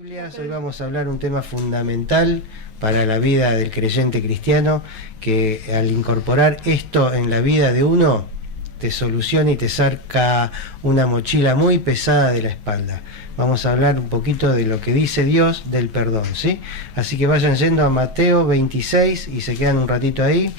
Biblias. Hoy vamos a hablar un tema fundamental para la vida del creyente cristiano, que al incorporar esto en la vida de uno, te soluciona y te saca una mochila muy pesada de la espalda. Vamos a hablar un poquito de lo que dice Dios del perdón, ¿sí? Así que vayan yendo a Mateo 26 y se quedan un ratito ahí.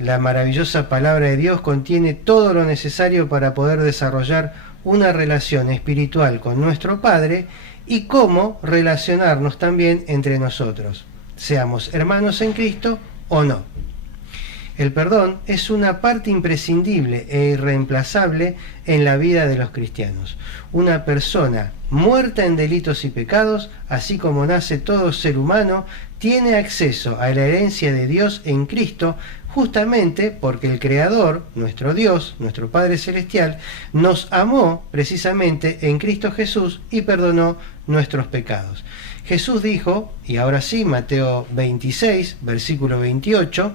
La maravillosa palabra de Dios contiene todo lo necesario para poder desarrollar una relación espiritual con nuestro Padre y cómo relacionarnos también entre nosotros, seamos hermanos en Cristo o no. El perdón es una parte imprescindible e irreemplazable en la vida de los cristianos. Una persona muerta en delitos y pecados, así como nace todo ser humano, tiene acceso a la herencia de Dios en Cristo, justamente porque el Creador, nuestro Dios, nuestro Padre Celestial, nos amó precisamente en Cristo Jesús y perdonó nuestros pecados. Jesús dijo, y ahora sí, Mateo 26, versículo 28,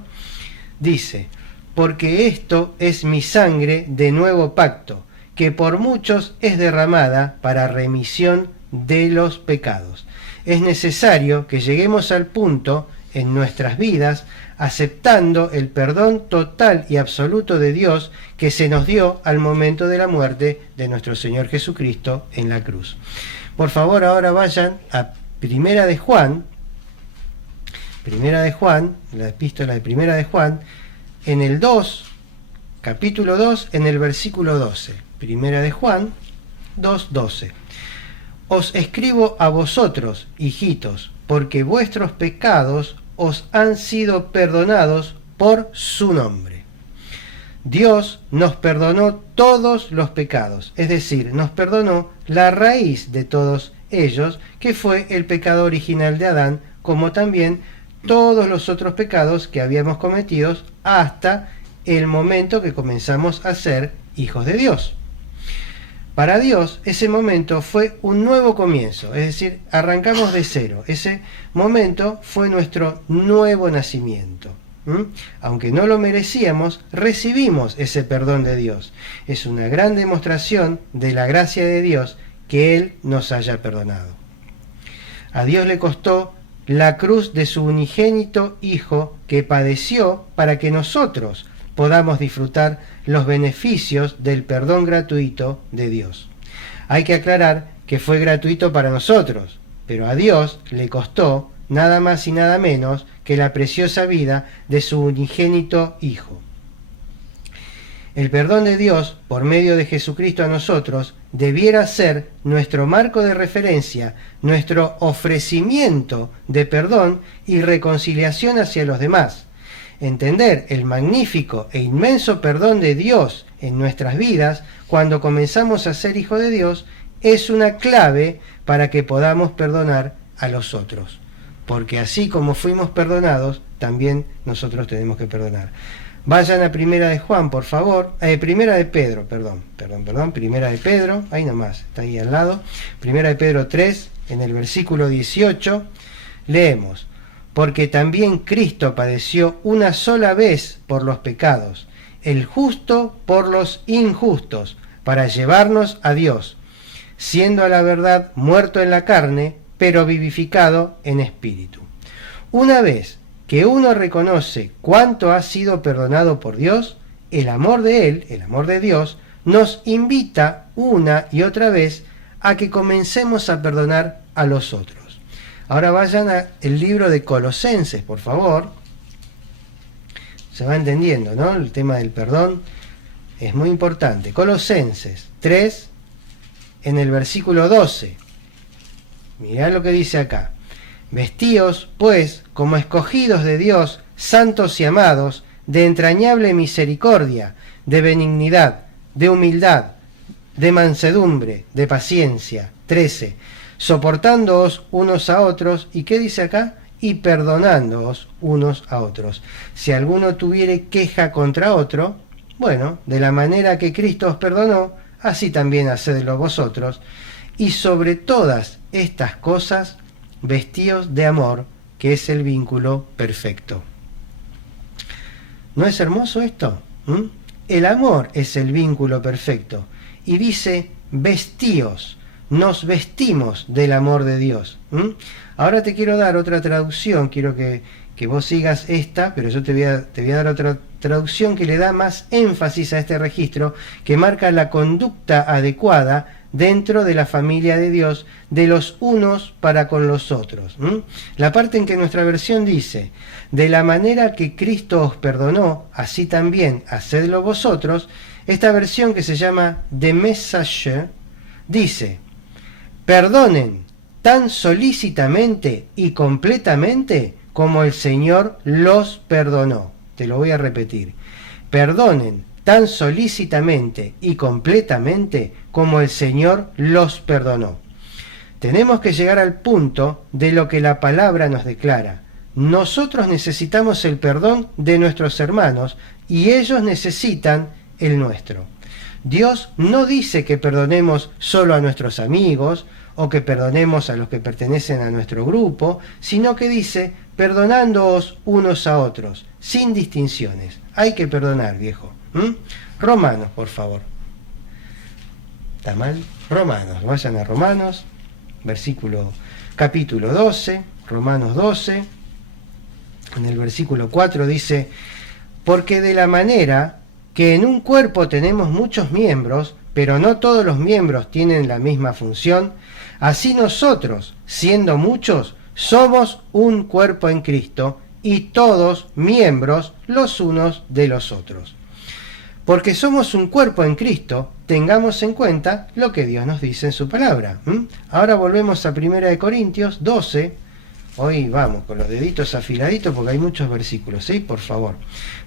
dice: porque esto es mi sangre de nuevo pacto, que por muchos es derramada para remisión de los pecados. Es necesario que lleguemos al punto en nuestras vidas aceptando el perdón total y absoluto de Dios que se nos dio al momento de la muerte de nuestro Señor Jesucristo en la cruz. Por favor, ahora vayan a Primera de Juan, la epístola de Primera de Juan, en el 2, capítulo 2, en el versículo 12. Primera de Juan 2:12. Os escribo a vosotros, hijitos, porque vuestros pecados os han sido perdonados por su nombre. Dios nos perdonó todos los pecados, es decir, nos perdonó la raíz de todos ellos, que fue el pecado original de Adán, como también todos los otros pecados que habíamos cometido hasta el momento que comenzamos a ser hijos de Dios. Para Dios ese momento fue un nuevo comienzo, es decir, arrancamos de cero. Ese momento fue nuestro nuevo nacimiento. Aunque no lo merecíamos, recibimos ese perdón de Dios. Es una gran demostración de la gracia de Dios que Él nos haya perdonado. A Dios le costó la cruz de su unigénito Hijo, que padeció para que nosotros podamos disfrutar los beneficios del perdón gratuito de Dios. Hay que aclarar que fue gratuito para nosotros, pero a Dios le costó nada más y nada menos que la preciosa vida de su unigénito Hijo. El perdón de Dios por medio de Jesucristo a nosotros debiera ser nuestro marco de referencia, nuestro ofrecimiento de perdón y reconciliación hacia los demás. Entender el magnífico e inmenso perdón de Dios en nuestras vidas cuando comenzamos a ser hijos de Dios es una clave para que podamos perdonar a los otros. Porque así como fuimos perdonados, también nosotros tenemos que perdonar. Vayan a Primera de Juan, por favor. Primera de Pedro, Primera de Pedro, ahí nomás, está ahí al lado. Primera de Pedro 3, en el versículo 18, leemos: porque también Cristo padeció una sola vez por los pecados, el justo por los injustos, para llevarnos a Dios, siendo a la verdad muerto en la carne, pero vivificado en espíritu. Una vez que uno reconoce cuánto ha sido perdonado por Dios, el amor de Él, el amor de Dios, nos invita una y otra vez a que comencemos a perdonar a los otros. Ahora vayan al libro de Colosenses, por favor. Se va entendiendo, ¿no? El tema del perdón es muy importante. Colosenses 3, en el versículo 12. Mirá lo que dice acá. Vestíos, pues, como escogidos de Dios, santos y amados, de entrañable misericordia, de benignidad, de humildad, de mansedumbre, de paciencia. 13. Soportándoos unos a otros, ¿y qué dice acá? Y perdonándoos unos a otros. Si alguno tuviere queja contra otro, bueno, de la manera que Cristo os perdonó, así también hacedlo vosotros. Y sobre todas estas cosas, vestíos de amor, que es el vínculo perfecto. ¿No es hermoso esto? El amor es el vínculo perfecto. Y dice vestíos. nos vestimos del amor de Dios. Ahora te quiero dar otra traducción, quiero que vos sigas esta, pero yo te voy a dar otra traducción que le da más énfasis a este registro, que marca la conducta adecuada dentro de la familia de Dios, de los unos para con los otros. La parte en que nuestra versión dice: de la manera que Cristo os perdonó, así también hacedlo vosotros. Esta versión, que se llama The Message, dice: perdonen tan solícitamente y completamente como el Señor los perdonó. Te lo voy a repetir: perdonen tan solícitamente y completamente como el Señor los perdonó. Tenemos que llegar al punto de lo que la palabra nos declara. Nosotros necesitamos el perdón de nuestros hermanos y ellos necesitan el nuestro. Dios no dice que perdonemos solo a nuestros amigos o que perdonemos a los que pertenecen a nuestro grupo, sino que dice: perdonándoos unos a otros, sin distinciones. Hay que perdonar, viejo. Romanos, por favor. ¿Está mal? Romanos, vayan a Romanos, capítulo 12, Romanos 12, en el versículo 4 dice: porque de la manera que en un cuerpo tenemos muchos miembros, pero no todos los miembros tienen la misma función, así nosotros, siendo muchos, somos un cuerpo en Cristo, y todos miembros los unos de los otros. Porque somos un cuerpo en Cristo, tengamos en cuenta lo que Dios nos dice en su palabra. Ahora volvemos a 1 Corintios 12. Hoy vamos con los deditos afiladitos porque hay muchos versículos, ¿sí? Por favor.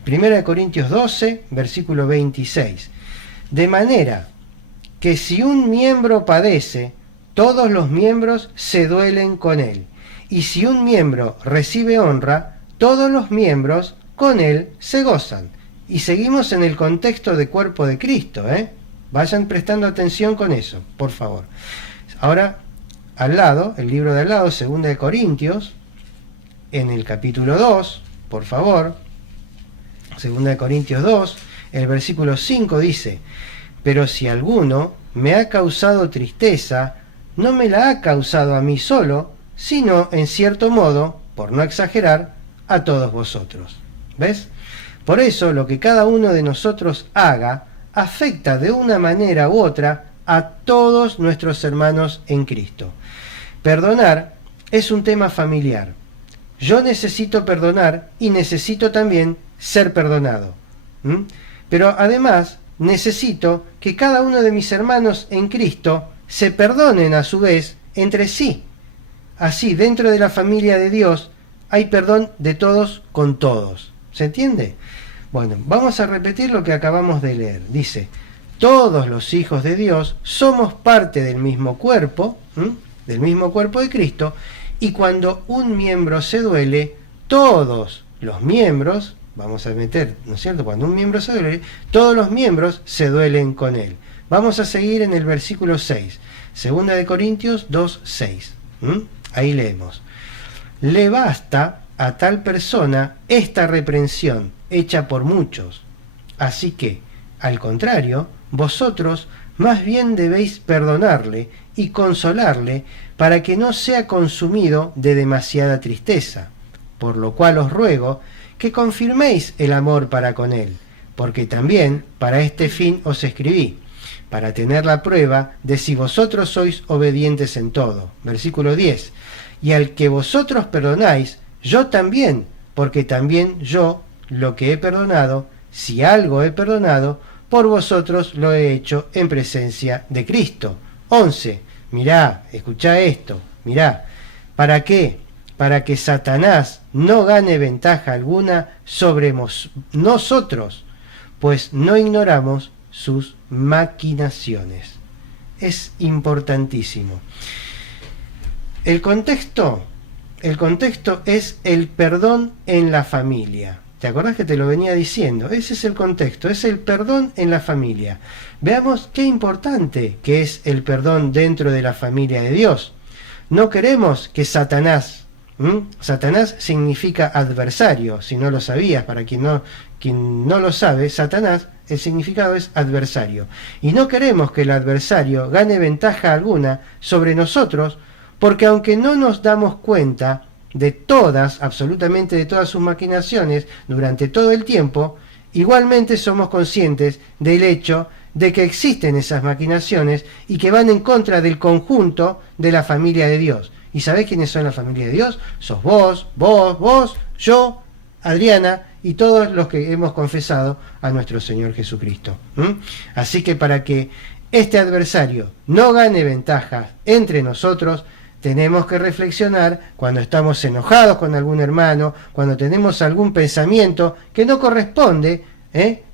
1 Corintios 12, versículo 26. De manera que si un miembro padece, todos los miembros se duelen con él. Y si un miembro recibe honra, todos los miembros con él se gozan. Y seguimos en el contexto de cuerpo de Cristo, Vayan prestando atención con eso, por favor. Ahora, al lado, el libro de al lado, 2 Corintios, en el capítulo 2, por favor, 2 Corintios 2, el versículo 5 dice: pero si alguno me ha causado tristeza, no me la ha causado a mí solo, sino, en cierto modo, por no exagerar, a todos vosotros. ¿Ves? Por eso, lo que cada uno de nosotros haga afecta de una manera u otra a todos nuestros hermanos en Cristo. Perdonar es un tema familiar. Yo necesito perdonar y necesito también ser perdonado. Pero además necesito que cada uno de mis hermanos en Cristo se perdonen a su vez entre sí. Así, dentro de la familia de Dios hay perdón de todos con todos. ¿Se entiende? Bueno, vamos a repetir lo que acabamos de leer. Dice: todos los hijos de Dios somos parte del mismo cuerpo, del mismo cuerpo de Cristo, y cuando un miembro se duele, todos los miembros, vamos a meter, ¿no es cierto? Cuando un miembro se duele, todos los miembros se duelen con él. Vamos a seguir en el versículo 6, 2 Corintios 2, 6. Ahí leemos: le basta a tal persona esta reprensión hecha por muchos. Así que, al contrario, vosotros más bien debéis perdonarle y consolarle para que no sea consumido de demasiada tristeza. Por lo cual os ruego que confirméis el amor para con él, porque también para este fin os escribí, para tener la prueba de si vosotros sois obedientes en todo. Versículo 10. Y al que vosotros perdonáis, yo también, porque también yo, lo que he perdonado, si algo he perdonado, por vosotros lo he hecho en presencia de Cristo. 11. Mirá, escuchá esto, mirá. ¿Para qué? Para que Satanás no gane ventaja alguna sobre nosotros, pues no ignoramos sus maquinaciones. Es importantísimo. El contexto es el perdón en la familia. ¿Te acordás que te lo venía diciendo? Ese es el contexto, es el perdón en la familia. Veamos qué importante que es el perdón dentro de la familia de Dios. No queremos que Satanás Satanás significa adversario, si no lo sabías, para quien no lo sabe, Satanás, el significado es adversario. Y no queremos que el adversario gane ventaja alguna sobre nosotros, porque aunque no nos damos cuenta de absolutamente de todas sus maquinaciones durante todo el tiempo, igualmente somos conscientes del hecho de que existen esas maquinaciones y que van en contra del conjunto de la familia de Dios. ¿Y sabés quiénes son la familia de Dios? Sos vos, yo, Adriana y todos los que hemos confesado a nuestro Señor Jesucristo. Así que para que este adversario no gane ventaja entre nosotros, tenemos que reflexionar cuando estamos enojados con algún hermano, cuando tenemos algún pensamiento que no corresponde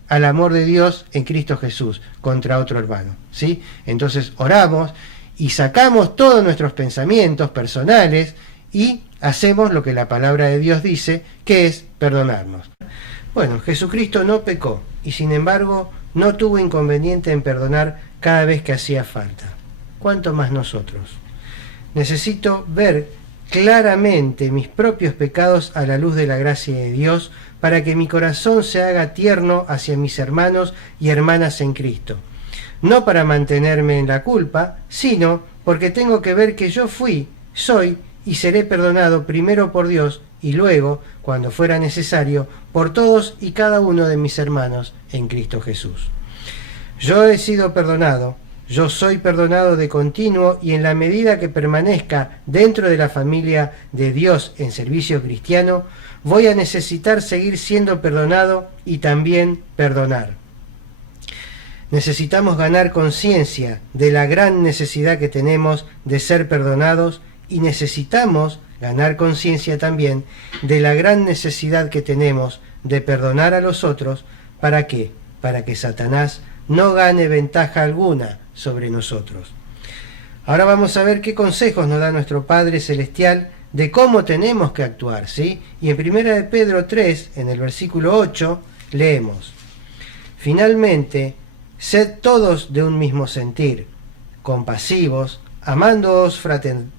al amor de Dios en Cristo Jesús contra otro hermano, ¿sí? Entonces oramos y sacamos todos nuestros pensamientos personales y hacemos lo que la palabra de Dios dice, que es perdonarnos. Bueno, Jesucristo no pecó y sin embargo no tuvo inconveniente en perdonar cada vez que hacía falta. ¿Cuánto más nosotros? Necesito ver claramente mis propios pecados a la luz de la gracia de Dios para que mi corazón se haga tierno hacia mis hermanos y hermanas en Cristo. No para mantenerme en la culpa, sino porque tengo que ver que yo fui, soy y seré perdonado primero por Dios y luego, cuando fuera necesario, por todos y cada uno de mis hermanos en Cristo Jesús. Yo he sido perdonado, yo soy perdonado de continuo y en la medida que permanezca dentro de la familia de Dios en servicio cristiano, voy a necesitar seguir siendo perdonado y también perdonar. Necesitamos ganar conciencia de la gran necesidad que tenemos de ser perdonados y necesitamos ganar conciencia también de la gran necesidad que tenemos de perdonar a los otros. ¿Para qué? Para que Satanás no gane ventaja alguna sobre nosotros. Ahora vamos a ver qué consejos nos da nuestro Padre Celestial de cómo tenemos que actuar, ¿sí? Y en 1 de Pedro 3, en el versículo 8, leemos: Finalmente, sed todos de un mismo sentir, compasivos, amándoos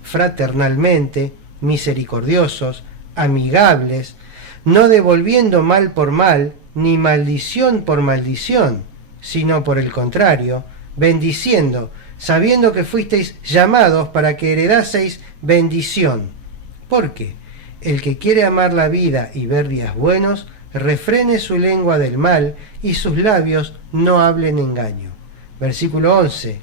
fraternalmente, misericordiosos, amigables, no devolviendo mal por mal, ni maldición por maldición, sino por el contrario, bendiciendo, sabiendo que fuisteis llamados para que heredaseis bendición. Porque el que quiere amar la vida y ver días buenos, refrene su lengua del mal y sus labios no hablen engaño. Versículo 11.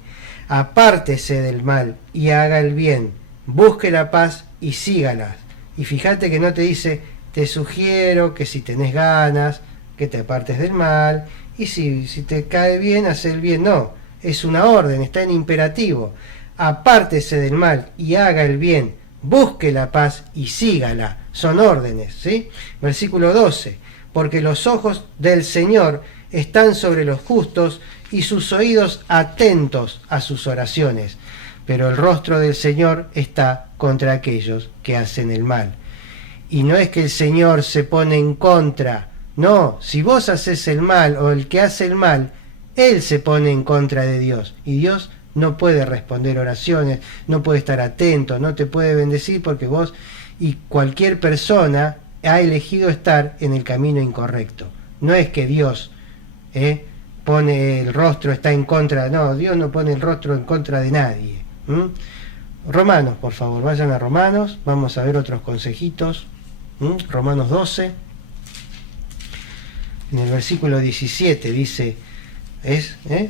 Apártese del mal y haga el bien, busque la paz y sígala. Y fíjate que no te dice, te sugiero que si tenés ganas, que te apartes del mal, y si te cae bien, haz el bien. No, es una orden, está en imperativo. Apártese del mal y haga el bien, busque la paz y sígala. Son órdenes, ¿sí? Versículo 12. Porque los ojos del Señor están sobre los justos y sus oídos atentos a sus oraciones, pero el rostro del Señor está contra aquellos que hacen el mal. Y no es que el Señor se pone en contra, no, si vos haces el mal o el que hace el mal, Él se pone en contra de Dios, y Dios no puede responder oraciones, no puede estar atento, no te puede bendecir porque vos y cualquier persona ha elegido estar en el camino incorrecto. No es que Dios pone el rostro, está en contra, no, Dios no pone el rostro en contra de nadie. Romanos, por favor, vayan a Romanos, vamos a ver otros consejitos. Romanos 12, en el versículo 17 dice,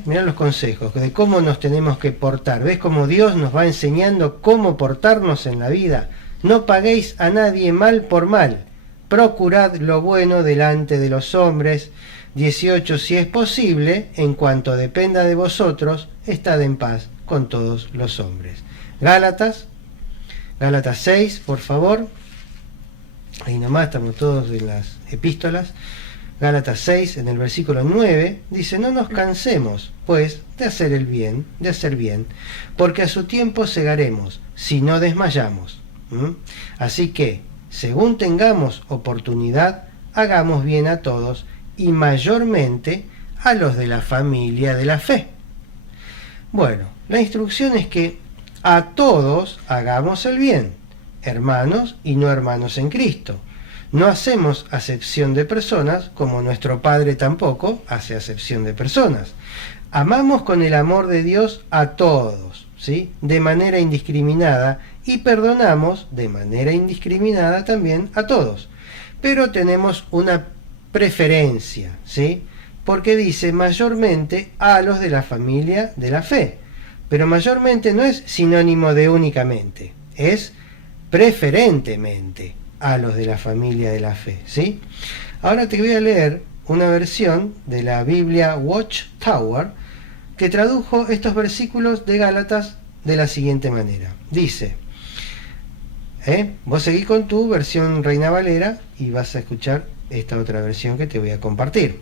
mirá los consejos de cómo nos tenemos que portar. ¿Ves cómo Dios nos va enseñando cómo portarnos en la vida? No paguéis a nadie mal por mal, procurad lo bueno delante de los hombres. 18. Si es posible, en cuanto dependa de vosotros, estad en paz con todos los hombres. Gálatas 6, por favor. Ahí nomás estamos todos en las epístolas. Gálatas 6, en el versículo 9, dice: no nos cansemos, pues, de hacer bien, porque a su tiempo segaremos, si no desmayamos. Así que, según tengamos oportunidad, hagamos bien a todos, y mayormente a los de la familia de la fe. Bueno, la instrucción es que a todos hagamos el bien, hermanos y no hermanos en Cristo. No hacemos acepción de personas, como nuestro Padre tampoco hace acepción de personas. Amamos con el amor de Dios a todos, ¿sí? De manera indiscriminada, y perdonamos de manera indiscriminada también a todos. Pero tenemos una preferencia, ¿sí? Porque dice mayormente a los de la familia de la fe. Pero mayormente no es sinónimo de únicamente, es preferentemente a los de la familia de la fe, ¿sí? Ahora te voy a leer una versión de la Biblia Watchtower que tradujo estos versículos de Gálatas de la siguiente manera. Dice, vos seguís con tu versión Reina Valera y vas a escuchar esta otra versión que te voy a compartir.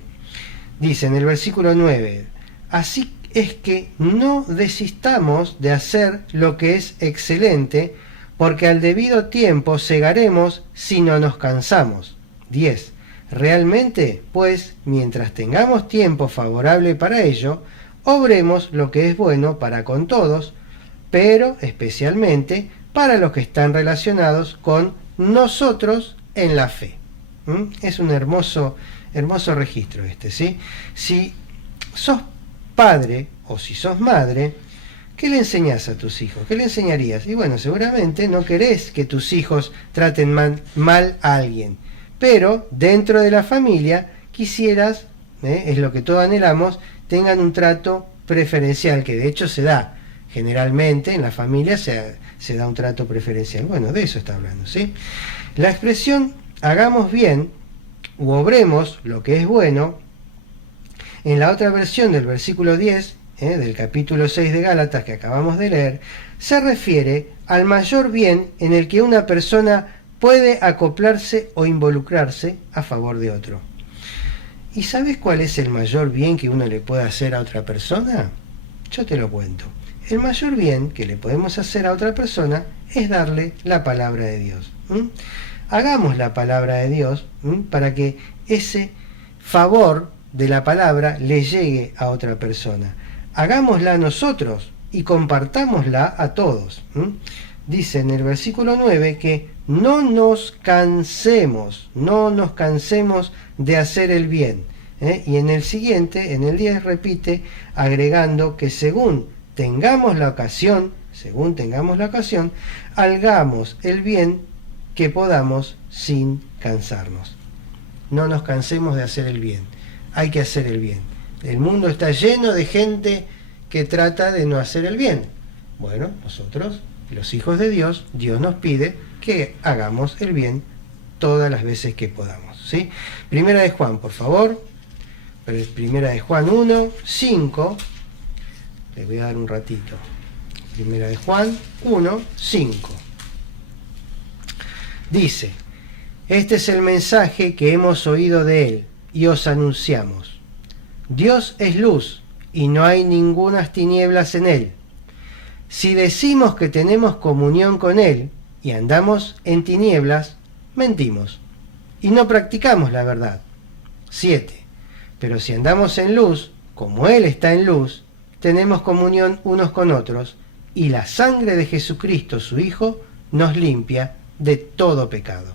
Dice en el versículo 9, así es que no desistamos de hacer lo que es excelente, porque al debido tiempo segaremos si no nos cansamos. 10. Realmente, pues, mientras tengamos tiempo favorable para ello, obremos lo que es bueno para con todos, pero especialmente para los que están relacionados con nosotros en la fe. Es un hermoso registro este, ¿sí? Si sos padre o si sos madre, ¿qué le enseñás a tus hijos? ¿Qué le enseñarías? Y bueno, seguramente no querés que tus hijos traten mal a alguien, pero dentro de la familia quisieras, es lo que todos anhelamos, tengan un trato preferencial, que de hecho se da. Generalmente en la familia se da un trato preferencial. Bueno, de eso está hablando, ¿sí? La expresión hagamos bien u obremos lo que es bueno, en la otra versión del versículo 10, del capítulo 6 de Gálatas que acabamos de leer, se refiere al mayor bien en el que una persona puede acoplarse o involucrarse a favor de otro. ¿Y sabes cuál es el mayor bien que uno le puede hacer a otra persona? Yo te lo cuento. El mayor bien que le podemos hacer a otra persona es darle la palabra de Dios. Hagamos la palabra de Dios para que ese favor de la palabra le llegue a otra persona. Hagámosla nosotros y compartámosla a todos. Dice en el versículo 9 que no nos cansemos de hacer el bien. Y en el siguiente, en el 10, repite, agregando que según tengamos la ocasión, hagamos el bien que podamos sin cansarnos. No nos cansemos de hacer el bien. Hay que hacer el bien. El mundo está lleno de gente que trata de no hacer el bien. Bueno, nosotros, los hijos de Dios, Dios nos pide que hagamos el bien todas las veces que podamos, ¿sí? Primera de Juan, por favor. Primera de Juan 1, 5. Les voy a dar un ratito. Primera de Juan 1, 5. Dice, este es el mensaje que hemos oído de él y os anunciamos. Dios es luz y no hay ningunas tinieblas en él. Si decimos que tenemos comunión con él y andamos en tinieblas, mentimos y no practicamos la verdad. 7. Pero si andamos en luz, como él está en luz, tenemos comunión unos con otros, y la sangre de Jesucristo, su Hijo, nos limpia de todo pecado.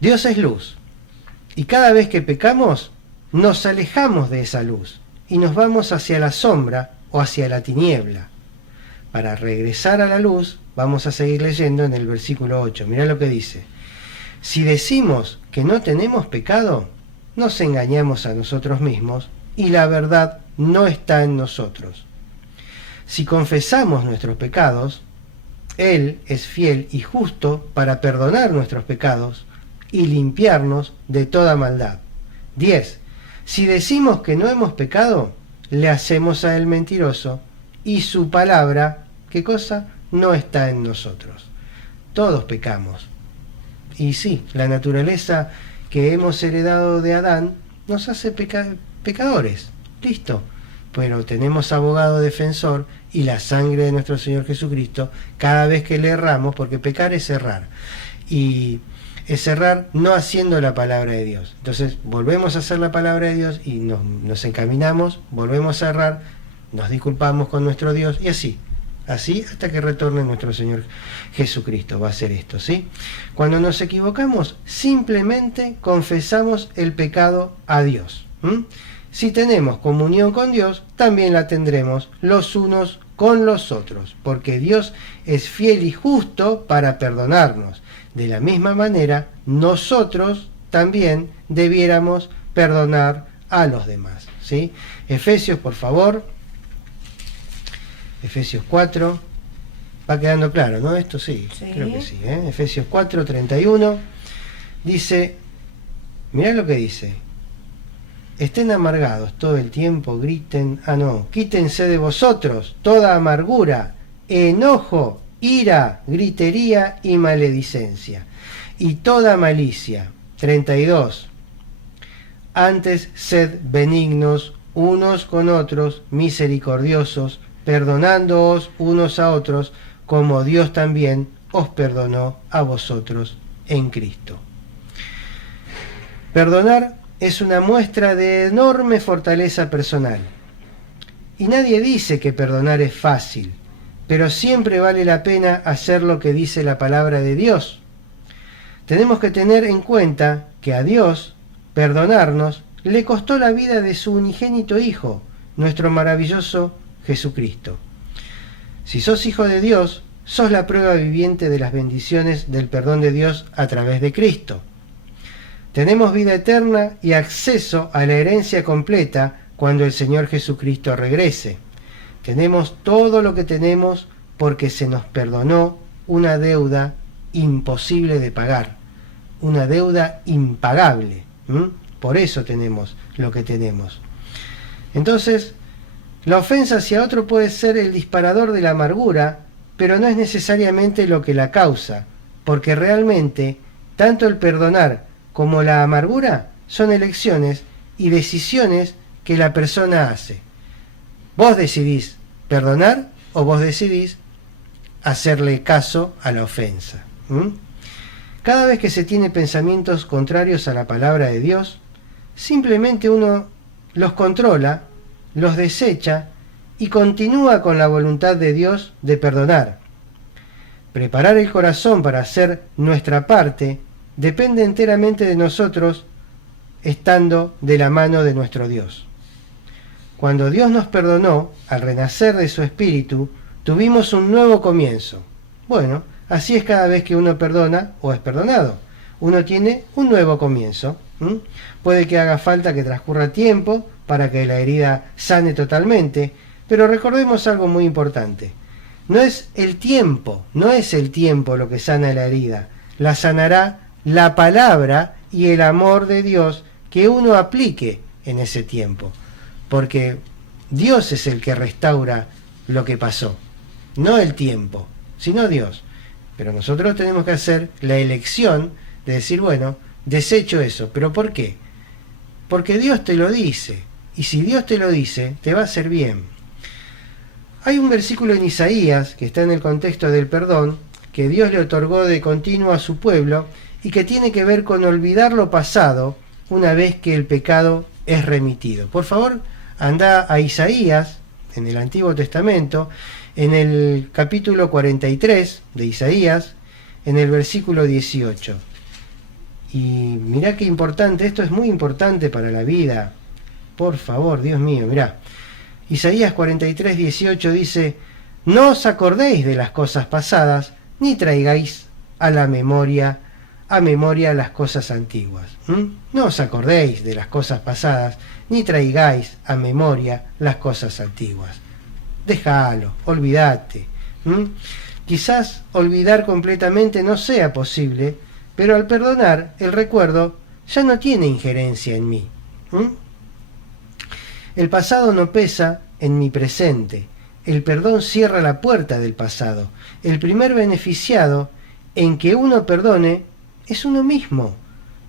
Dios es luz, y cada vez que pecamos, nos alejamos de esa luz, y nos vamos hacia la sombra o hacia la tiniebla. Para regresar a la luz, vamos a seguir leyendo en el versículo 8. Mirá lo que dice. Si decimos que no tenemos pecado, nos engañamos a nosotros mismos, y la verdad no está en nosotros. Si confesamos nuestros pecados, Él es fiel y justo para perdonar nuestros pecados y limpiarnos de toda maldad. 10. Si decimos que no hemos pecado, le hacemos a Él mentiroso y su palabra, ¿qué cosa? No está en nosotros. Todos pecamos. Y sí, la naturaleza que hemos heredado de Adán nos hace pecadores. Listo. Pero tenemos abogado defensor y la sangre de nuestro Señor Jesucristo cada vez que le erramos, porque pecar es errar. Y es errar no haciendo la palabra de Dios. Entonces volvemos a hacer la palabra de Dios y nos encaminamos, volvemos a errar, nos disculpamos con nuestro Dios y así así hasta que retorne nuestro Señor Jesucristo. Va a ser esto, ¿sí? Cuando nos equivocamos, simplemente confesamos el pecado a Dios. Si tenemos comunión con Dios, también la tendremos los unos con los otros, porque Dios es fiel y justo para perdonarnos. De la misma manera, nosotros también debiéramos perdonar a los demás, ¿sí? Efesios, por favor. Efesios 4. Va quedando claro, ¿no? Esto sí, creo que sí, ¿eh? Efesios 4, 31. Dice, mirá lo que dice. Estén amargados todo el tiempo, griten, quítense de vosotros toda amargura, enojo, ira, gritería y maledicencia, y toda malicia. 32. Antes sed benignos unos con otros, misericordiosos, perdonándoos unos a otros, como Dios también os perdonó a vosotros en Cristo. Perdonar es una muestra de enorme fortaleza personal. Y nadie dice que perdonar es fácil, pero siempre vale la pena hacer lo que dice la palabra de Dios. Tenemos que tener en cuenta que a Dios perdonarnos le costó la vida de su unigénito Hijo, nuestro maravilloso Jesucristo. Si sos hijo de Dios, sos la prueba viviente de las bendiciones del perdón de Dios a través de Cristo. Tenemos vida eterna y acceso a la herencia completa cuando el Señor Jesucristo regrese. Tenemos todo lo que tenemos porque se nos perdonó una deuda imposible de pagar, una deuda impagable. Por eso tenemos lo que tenemos. Entonces, la ofensa hacia otro puede ser el disparador de la amargura, pero no es necesariamente lo que la causa, porque realmente tanto el perdonar como la amargura son elecciones y decisiones que la persona hace. Vos decidís perdonar o vos decidís hacerle caso a la ofensa. Cada vez que se tiene pensamientos contrarios a la palabra de Dios, simplemente uno los controla, los desecha y continúa con la voluntad de Dios de perdonar. Preparar el corazón para hacer nuestra parte depende enteramente de nosotros, estando de la mano de nuestro Dios. Cuando Dios nos perdonó, al renacer de su espíritu, tuvimos un nuevo comienzo. Bueno, así es cada vez que uno perdona o es perdonado. Uno tiene un nuevo comienzo. Puede que haga falta que transcurra tiempo para que la herida sane totalmente, pero recordemos algo muy importante. No es el tiempo lo que sana la herida, la sanará la palabra y el amor de Dios que uno aplique en ese tiempo, porque Dios es el que restaura lo que pasó, no el tiempo, sino Dios. Pero nosotros tenemos que hacer la elección de decir, bueno, desecho eso. ¿Pero por qué? Porque Dios te lo dice, y si Dios te lo dice, te va a hacer bien. Hay un versículo en Isaías, que está en el contexto del perdón, que Dios le otorgó de continuo a su pueblo, y que tiene que ver con olvidar lo pasado una vez que el pecado es remitido. Por favor, anda a Isaías, en el Antiguo Testamento, en el capítulo 43 de Isaías, en el versículo 18. Y mirá qué importante, esto es muy importante para la vida. Por favor, Dios mío, mirá. Isaías 43, 18 dice, no os acordéis de las cosas pasadas, ni traigáis a memoria las cosas antiguas. No os acordéis de las cosas pasadas, ni traigáis a memoria las cosas antiguas. Déjalo, olvídate. Quizás olvidar completamente no sea posible, pero al perdonar, el recuerdo ya no tiene injerencia en mí. El pasado no pesa en mi presente. El perdón cierra la puerta del pasado. El primer beneficiado en que uno perdone es uno mismo.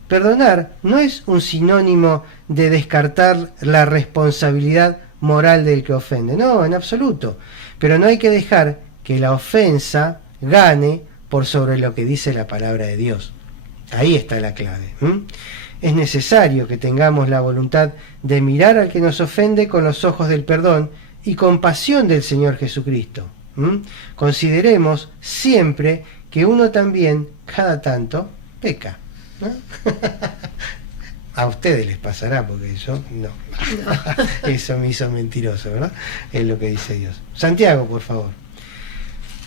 Perdonar no es un sinónimo de descartar la responsabilidad moral del que ofende. No, en absoluto. Pero no hay que dejar que la ofensa gane por sobre lo que dice la palabra de Dios. Ahí está la clave. Es necesario que tengamos la voluntad de mirar al que nos ofende con los ojos del perdón y compasión del Señor Jesucristo. Consideremos siempre que uno también, cada tanto, peca, ¿no? A ustedes les pasará, porque yo no. Eso me hizo mentiroso, ¿verdad? Es lo que dice Dios. Santiago, por favor.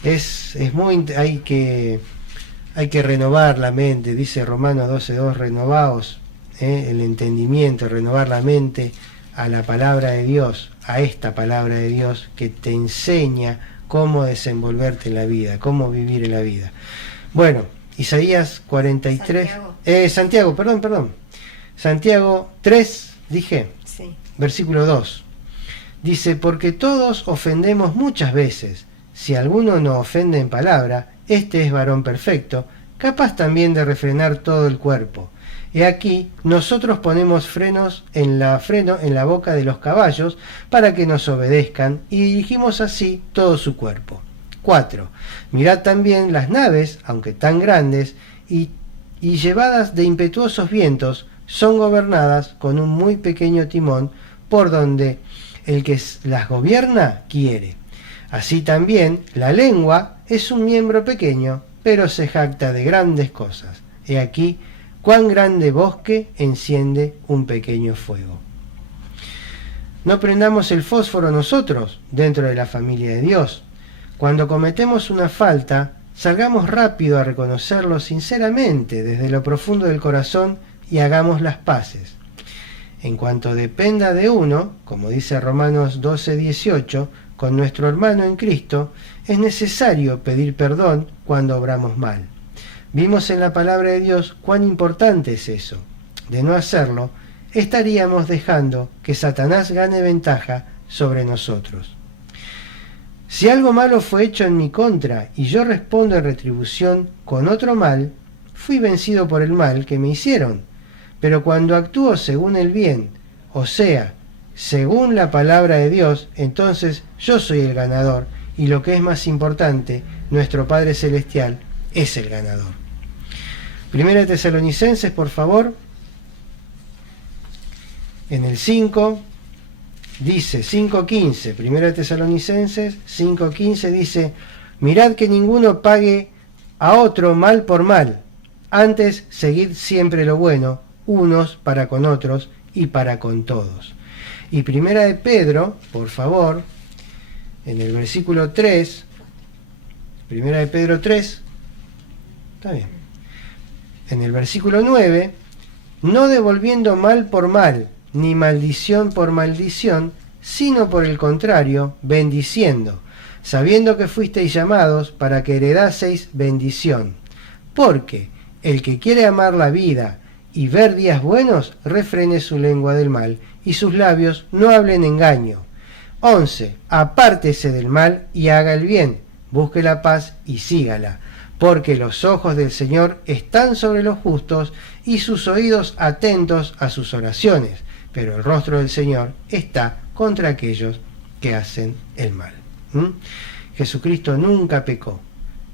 Hay que renovar la mente, dice Romanos 12:2, renovaos el entendimiento, renovar la mente a la palabra de Dios, a esta palabra de Dios que te enseña cómo desenvolverte en la vida, cómo vivir en la vida. Bueno, Isaías 43, Santiago, perdón. Santiago 3, dije, sí. Versículo 2. Dice, porque todos ofendemos muchas veces. Si alguno no ofende en palabra, este es varón perfecto, capaz también de refrenar todo el cuerpo. He aquí, nosotros ponemos freno en la boca de los caballos para que nos obedezcan y dirigimos así todo su cuerpo. 4. Mirad también las naves, aunque tan grandes, y llevadas de impetuosos vientos, son gobernadas con un muy pequeño timón por donde el que las gobierna quiere. Así también la lengua es un miembro pequeño, pero se jacta de grandes cosas. He aquí cuán grande bosque enciende un pequeño fuego. No prendamos el fósforo nosotros dentro de la familia de Dios. Cuando cometemos una falta, salgamos rápido a reconocerlo sinceramente desde lo profundo del corazón y hagamos las paces. En cuanto dependa de uno, como dice Romanos 12:18, con nuestro hermano en Cristo, es necesario pedir perdón cuando obramos mal. Vimos en la palabra de Dios cuán importante es eso. De no hacerlo, estaríamos dejando que Satanás gane ventaja sobre nosotros. Si algo malo fue hecho en mi contra y yo respondo en retribución con otro mal, fui vencido por el mal que me hicieron. Pero cuando actúo según el bien, o sea, según la palabra de Dios, entonces yo soy el ganador, y lo que es más importante, nuestro Padre Celestial es el ganador. Primera de Tesalonicenses, por favor, en el 5, dice 5:15, Primera de Tesalonicenses 5:15 dice, mirad que ninguno pague a otro mal por mal, antes seguid siempre lo bueno, unos para con otros y para con todos. Y Primera de Pedro, por favor, en el versículo 3, Primera de Pedro 3, está bien, en el versículo 9, no devolviendo mal por mal, ni maldición por maldición, sino por el contrario, bendiciendo, sabiendo que fuisteis llamados para que heredaseis bendición. Porque el que quiere amar la vida y ver días buenos, refrene su lengua del mal, y sus labios no hablen engaño. 11. Apártese del mal y haga el bien, busque la paz y sígala, porque los ojos del Señor están sobre los justos y sus oídos atentos a sus oraciones, pero el rostro del Señor está contra aquellos que hacen el mal. Jesucristo nunca pecó,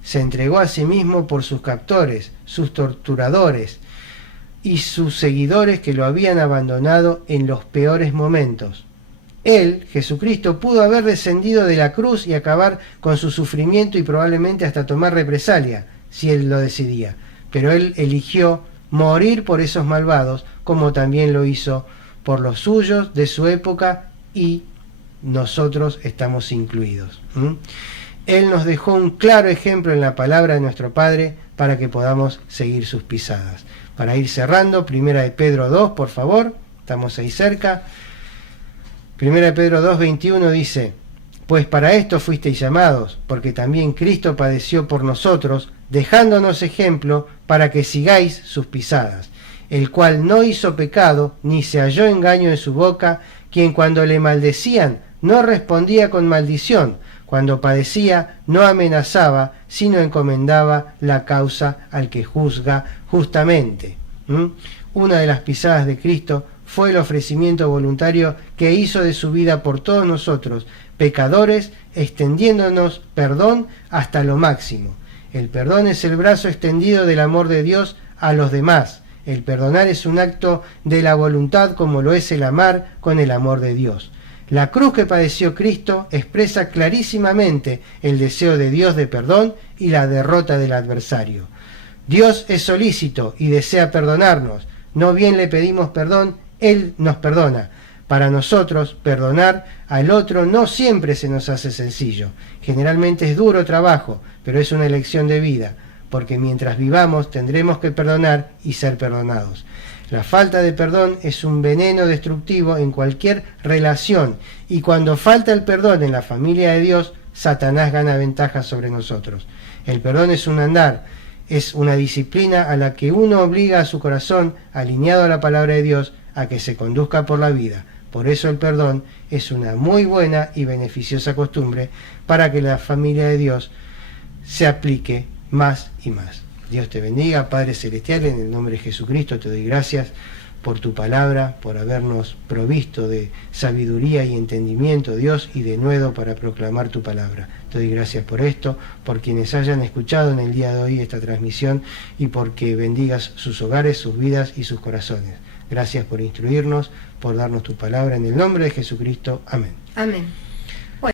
se entregó a sí mismo por sus captores, sus torturadores y sus seguidores que lo habían abandonado en los peores momentos. Él, Jesucristo, pudo haber descendido de la cruz y acabar con su sufrimiento y probablemente hasta tomar represalia, si él lo decidía. Pero él eligió morir por esos malvados, como también lo hizo por los suyos de su época, y nosotros estamos incluidos. Él nos dejó un claro ejemplo en la palabra de nuestro Padre para que podamos seguir sus pisadas. Para ir cerrando, Primera de Pedro 2, por favor, estamos ahí cerca. Primera de Pedro 2:21 dice, pues para esto fuisteis llamados, porque también Cristo padeció por nosotros, dejándonos ejemplo para que sigáis sus pisadas, el cual no hizo pecado, ni se halló engaño en su boca, quien cuando le maldecían no respondía con maldición, cuando padecía no amenazaba, sino encomendaba la causa al que juzga justamente. Una de las pisadas de Cristo fue el ofrecimiento voluntario que hizo de su vida por todos nosotros, pecadores, extendiéndonos perdón hasta lo máximo. El perdón es el brazo extendido del amor de Dios a los demás. El perdonar es un acto de la voluntad como lo es el amar con el amor de Dios. La cruz que padeció Cristo expresa clarísimamente el deseo de Dios de perdón y la derrota del adversario. Dios es solícito y desea perdonarnos. No bien le pedimos perdón, Él nos perdona. Para nosotros, perdonar al otro no siempre se nos hace sencillo. Generalmente es duro trabajo, pero es una elección de vida, porque mientras vivamos tendremos que perdonar y ser perdonados. La falta de perdón es un veneno destructivo en cualquier relación, y cuando falta el perdón en la familia de Dios, Satanás gana ventaja sobre nosotros. El perdón es un andar, es una disciplina a la que uno obliga a su corazón, alineado a la palabra de Dios, a que se conduzca por la vida. Por eso el perdón es una muy buena y beneficiosa costumbre para que la familia de Dios se aplique más y más. Dios te bendiga, Padre Celestial, en el nombre de Jesucristo te doy gracias por tu palabra, por habernos provisto de sabiduría y entendimiento, Dios, y de nuevo para proclamar tu palabra. Te doy gracias por esto, por quienes hayan escuchado en el día de hoy esta transmisión y porque bendigas sus hogares, sus vidas y sus corazones. Gracias por instruirnos, por darnos tu palabra, en el nombre de Jesucristo. Amén. Amén.